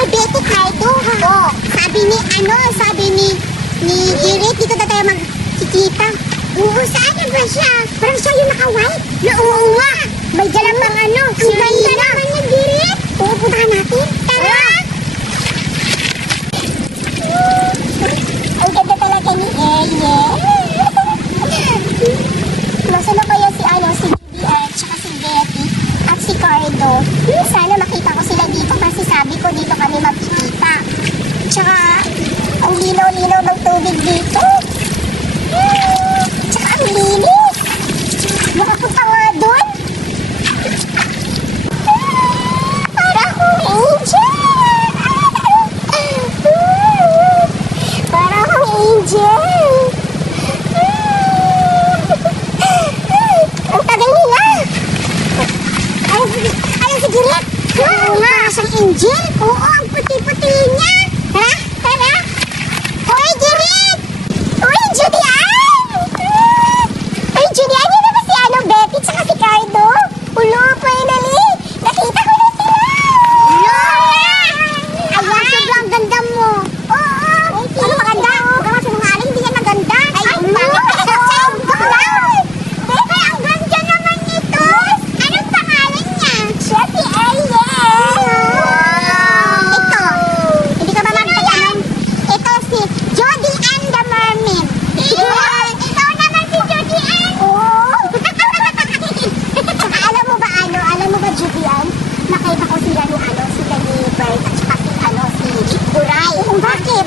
Uy, Betty, Cardo. Oh, sabi ni Irit, dito na tayo magkikita. Oo, saan na ba siya? Parang siya yung naka-white. Oo nga. May dala pang ano. Ang ganda naman yung Irit. Oo, puntahan natin. Tara. Ang ganda talaga ni Eye. Nasaan na kaya si Judy at saka si Betty at si Cardo? Sana makita ko sila dito kasi sabi ko dito kami magkikita. Tsaka, ang linaw-linaw ng tubig dito. Tsaka ang linis. Makapunta nga doon. Para akong angel. Para akong angel. Ang tagal nila. Ayun si Giret. Oo nga, siyang angel. Oo, ang puti-puti niya. Tara, tara. Uy, Giret. Uy, Julian. Uy, Julian, yun na ba si Betty tsaka si Cardo? Ulo, finally. Nakita ko na sila. Ayan, sobrang ganda mo. Oo. Ano maganda? Huwag ka masinungaling, hindi yan maganda. Ay, pangit ka sa bakla. Teka, ang ganda naman nito. Anong pangalan niya? Siya si Eye. Ito. Hindi ka ba magtayanan? Ito si Jody and the Mermaid. Ito naman si Jody Ann. Oo. Saka alam mo ba Jody Ann? Nakita ko sila ni Bert at saka si Duray. Bakit?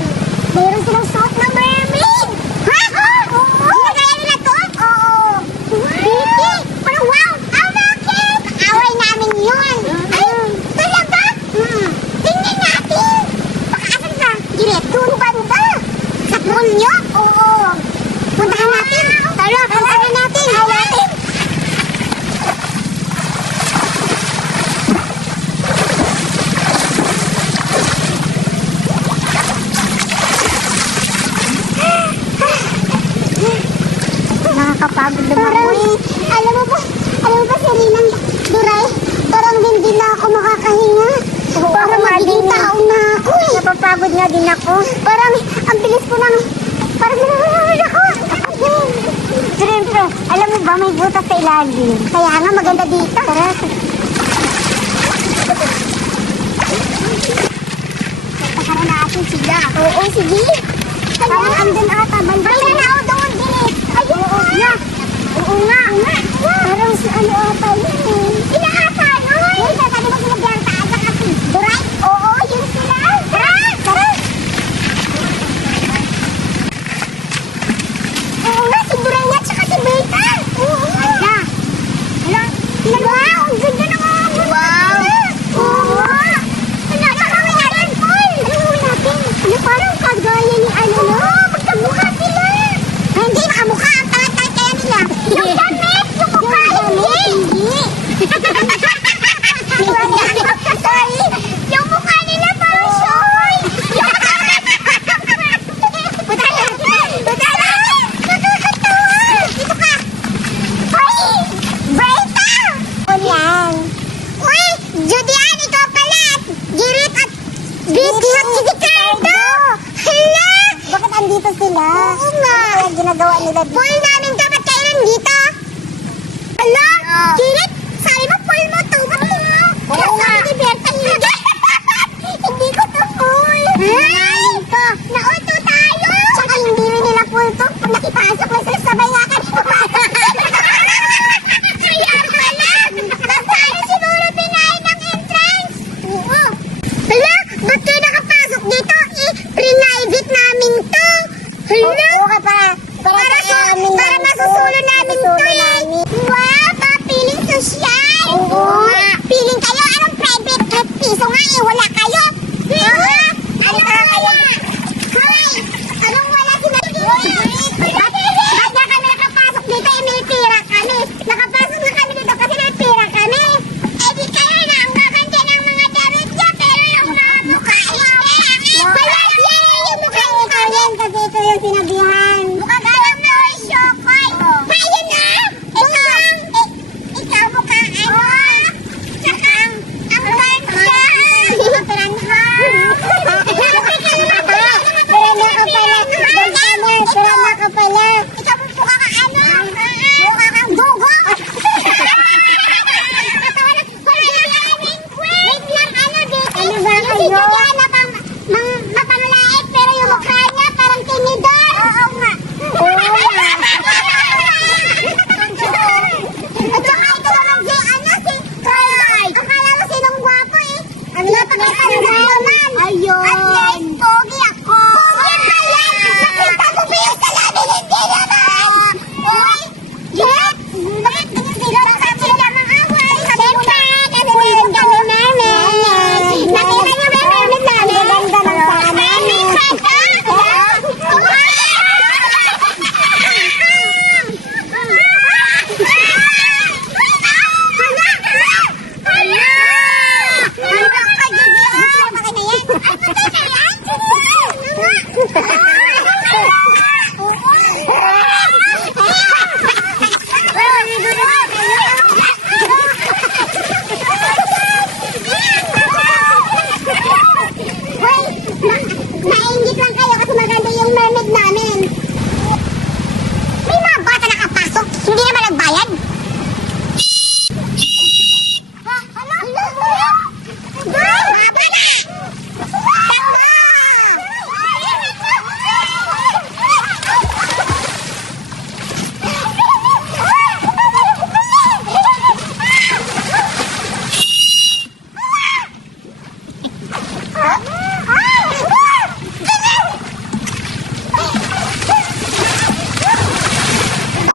Mayroon silang suot na mermaid. Ha? Oo. Ginagaya nila to? Oo. Beauty. Parang wow. Bakit? Away namin yun. Ay, talaga? Tingnan natin. Baka asan ka? Giret, doon banda. Sa pool nyo? Oo. Puntahan natin. Tara, puntahan natin. Nakakapagod naman. Parang, alam mo ba si Rinang Duray? Parang hindi na ako makakahinga. Parang magiging tao na ako eh. Napapagod nga din ako. Parang, ang bilis ko nang, parang nananahal ako. Shrimp, alam mo ba may butas sa ilalim? Kaya nga maganda dito. Tara. Pagkaroon natin sila. Oo, sige. Parang andun ata. Banda na ako doon, Giret. Ayun nga. Oo nga. Parang si ano ata yun eh. Sila ata, no? Yun, sabi mo sila Bianca ata kasi. Duray? Oo, yun sila. Tara, tara. Oo nga, si Duray nga tsaka si Berta. Oo nga. Hala. Wow, ang ganda ng mga buwan. Wow. Oo nga. Hala, tsaka may natin, Paul. Ano natin? Ano parang kagaya ni ano, no? Magkamukha sila. Hindi, makamukha. Ang tangat-tangat kaya nila. Yung damit, yung mukha, hindi. Yung mukha nila parang shoy. Butala. Nakakatawa. Dito ka. Uy, Berta. Yan. Uy, Judy Ann, ikaw pala. Giret at Betty at si Cardo. Hala. Bakit andito sila? Oo nga. Kaya ginagawa nila dito. Pool namin to. Ba't kayo nandito? Hala. Giret, sabi mo pool mo to. Ba't mo? Oo nga. Sabi ni Berta, hindi ko to pool. Naling ko. Nauto tayo. Tsaka hindi rin nila pool to. Pag nakipasok lang sila sabay nga kami pumasok. Kaya pala. Tayo siguro pinahin ng entrance. Oo. Hala, ba't kayo nakapasok dito? Pre-private namin to. Hala. Oo, para masusulo namin to eh. Wow, papiling sosyal. Oo. Piling kayo, anong private? At piso nga eh, wala kayo. Ano kaya? Hoy, anong wala sinabi? Ba't na kami nakapasok dito eh, may pira kami. Nakapasok na kami dito kasi may pira kami. Eh di kayo na, ang gaganda ng mga damit niya, pero yung mga mukha eh. Wala yan yung mukha niya. Kasi ito yung sinabihan. Mukha galang mo, Shokoy. Kaya na! Ikaw mukha ano? Tsaka ang ganda. Mga taranghal. tayo. At